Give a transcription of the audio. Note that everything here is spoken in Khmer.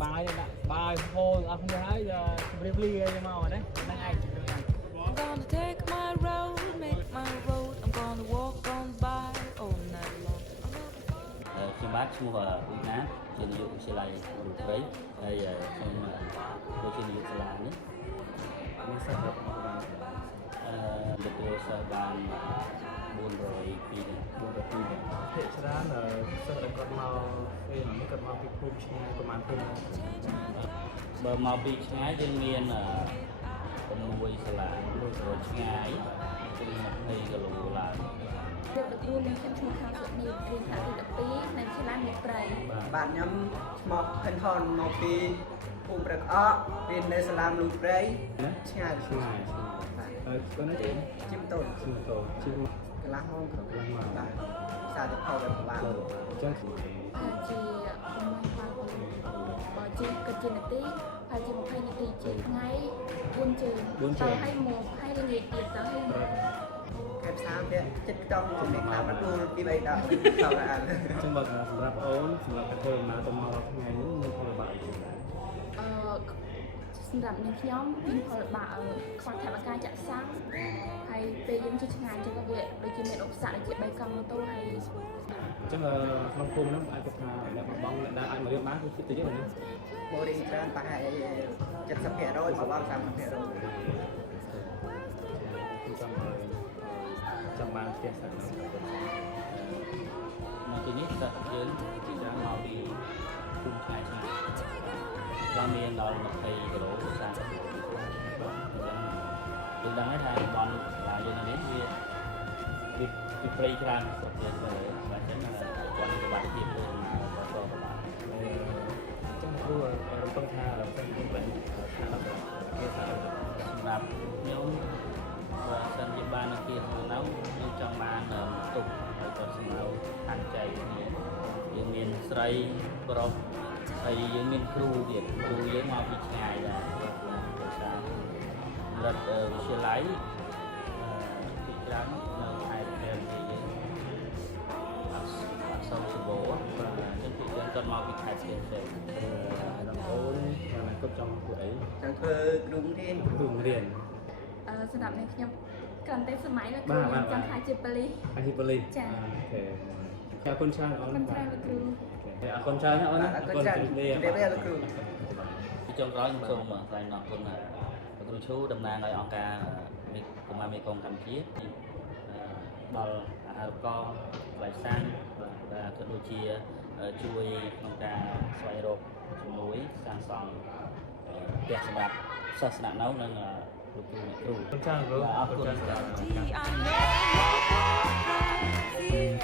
bài này bài hồ à không thấy giờ briefly cho màu đấy đang ai I'm gonna take my road, make my road. I'm gonna walk on by all night long. ខ្ញុំបាទឈ្មោះឧណាជានាយកវិទ្យាល័យរូបព្រៃហើយខ្ញុំដូចជានាយកសាលានេះមានសិស្សរបស់បានទទួលសិស្សបាន402ភាគច្រើនសិស្សដែលគាត់មកពេលនេះគាត់មកពីភូមិឆ្ងាយប្រហែលភូមិបើមកពីឆ្ងាយយើងមាន6សាលាមួយស្រួលឆ្ងាយពី20គីឡូឡើងលោកដឹករួមនឹងខ្ញុំឈ្មោះខាងសុនីរៀនថ្នាក់ទី12នៅឆ្លានមេព្រៃបាទខ្ញុំឈ្មោះខិនថនមកពីភូមិព្រឹកអករៀននៅសាលាមលូព្រៃឆ្ងាយបាទគាត់នេះជីមតូនជីកន្លះម៉ោងគ្រប់កន្លះម៉ោងបាទសារទៅខលទៅបានអញ្ចឹងជាបើជាកិច្ចនាទីហើយជា20នាទីជាថ្ងៃ4ជើងទៅឲ្យមកឲ្យល្ងាចទៀតទៅខេបសាមទៀតចិត្តខ្ទង់ចំណេះតាមដួលពី3ដងទៅអានចឹងបើសម្រាប់អូនសម្រាប់ធ្វើដំណើរទៅមកថ្ងៃនេះមានផលបាក់សម្រាប់នាងខ្ញុំមានផលបាក់ខ្វះថវិកាចាក់សាំងហើយពេលយើងជិះឆ្ងាយចឹងក៏វាដូចជាមានឧបសគ្គដូចជា3កង់ម៉ូតូហើយអញ្ចឹងក្នុងភូមិហ្នឹងអាចគិតថាអ្នកបងបងដែលអាចមករៀនបានគឺគិតទៅយើងនេះមករៀនច្រើនប្រហែល70%មកបង 30%គឺចង់បានផ្ទះសាក់នៅទីនេះសិស្សយើងជាច្រើនមកពីភូមិឆ្ងាយក៏មានដល់20គីឡូ30គីឡូយើងដឹងថាតំបន់សាលាយើងនេះវាព្រៃច្រើនស្រុកយើងទៅបើចឹងគាត់សុវត្ថិភាពទៅក៏ស្គាល់ទៅបានចឹងគ្រូរំពឹងថាដល់ពេលយើងបានស្នាដៃគេថាសម្រាប់ខ្ញុំបើសិនជាបាននៅទីក្នុងនោះខ្ញុំចង់បានទុកហើយក៏សម្រាប់ខាងចៃយើងមានស្រីប្រុសហើយយើងមានគ្រូទៀតគ្រូយើងមកពីឆ្ងាយដែរដោយសាររដ្ឋវិទ្យាល័យពីច្រើននៅខេត្តព្រះវិហារយើងអត់សូវសម្បូរចឹងពីច្រើនគាត់មកពីខេត្តផ្សេងដល់អូនអនាគតចង់ធ្វើអីចង់ធ្វើគ្រូរៀនសម្រាប់នាងខ្ញុំគ្រាន់តែសម័យលោកគ្រូចង់ខ្លាចជាប៉ូលីសចាអូខេអរគុណច្រើនអូនបាទលោកគ្រូអរគុណច្រើនអូនអរគុណច្រើនលោកគ្រូពីចុងក្រោយខ្ញុំសូមថ្លែងអរគុណលោកគ្រូឈូតំណាងឲ្យអង្គការកុមារមេគង្គកម្ពុជាដល់អាហារូបករណ៍ផ្លែសាំងបាទក៏ដូចជាជួយក្នុងការស្វែងរកជំនួយសាងសង់ផ្ទះសម្រាប់សិស្សស្នាក់នៅនិងលោកគ្រូអ្នកគ្រូអរគុណច្រើនអរគុណច្រើន